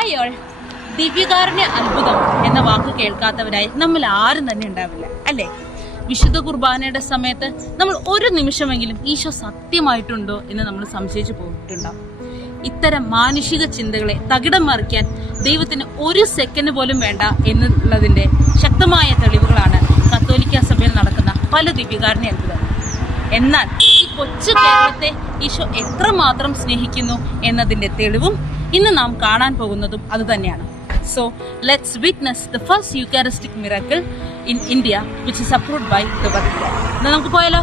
Hi all. ദിവ്യകാരുണ്യ അത്ഭുതം എന്ന വാക്ക് കേൾക്കാത്തവരായി നമ്മൾ ആരും തന്നെ ഉണ്ടാവില്ല, അല്ലേ? വിശുദ്ധ കുർബാനയുടെ സമയത്ത് നമ്മൾ ഒരു നിമിഷമെങ്കിലും ഈശോ സത്യമായിട്ടുണ്ടോ എന്ന് നമ്മൾ സംശയിച്ചു പോയിട്ടുണ്ടാവും. ഇത്തരം മാനുഷിക ചിന്തകളെ തകിടം മറിക്കാൻ ദൈവത്തിന് ഒരു സെക്കൻഡ് പോലും വേണ്ട എന്നുള്ളതിന്റെ ശക്തമായ തെളിവുകളാണ് കത്തോലിക്ക സഭയിൽ നടക്കുന്ന പല ദിവ്യകാരുണ്യ അത്ഭുതങ്ങൾ. എന്നാൽ ഈ കൊച്ചു കേരളത്തെ ഈശോ എത്രമാത്രം സ്നേഹിക്കുന്നു എന്നതിന്റെ തെളിവും ഇന്ന് നാം കാണാൻ പോകുന്നതും അതുതന്നെയാണ്. So let's witness the first Eucharistic miracle in India, which is approved by the Vatican. നമുക്ക് പോയാലോ?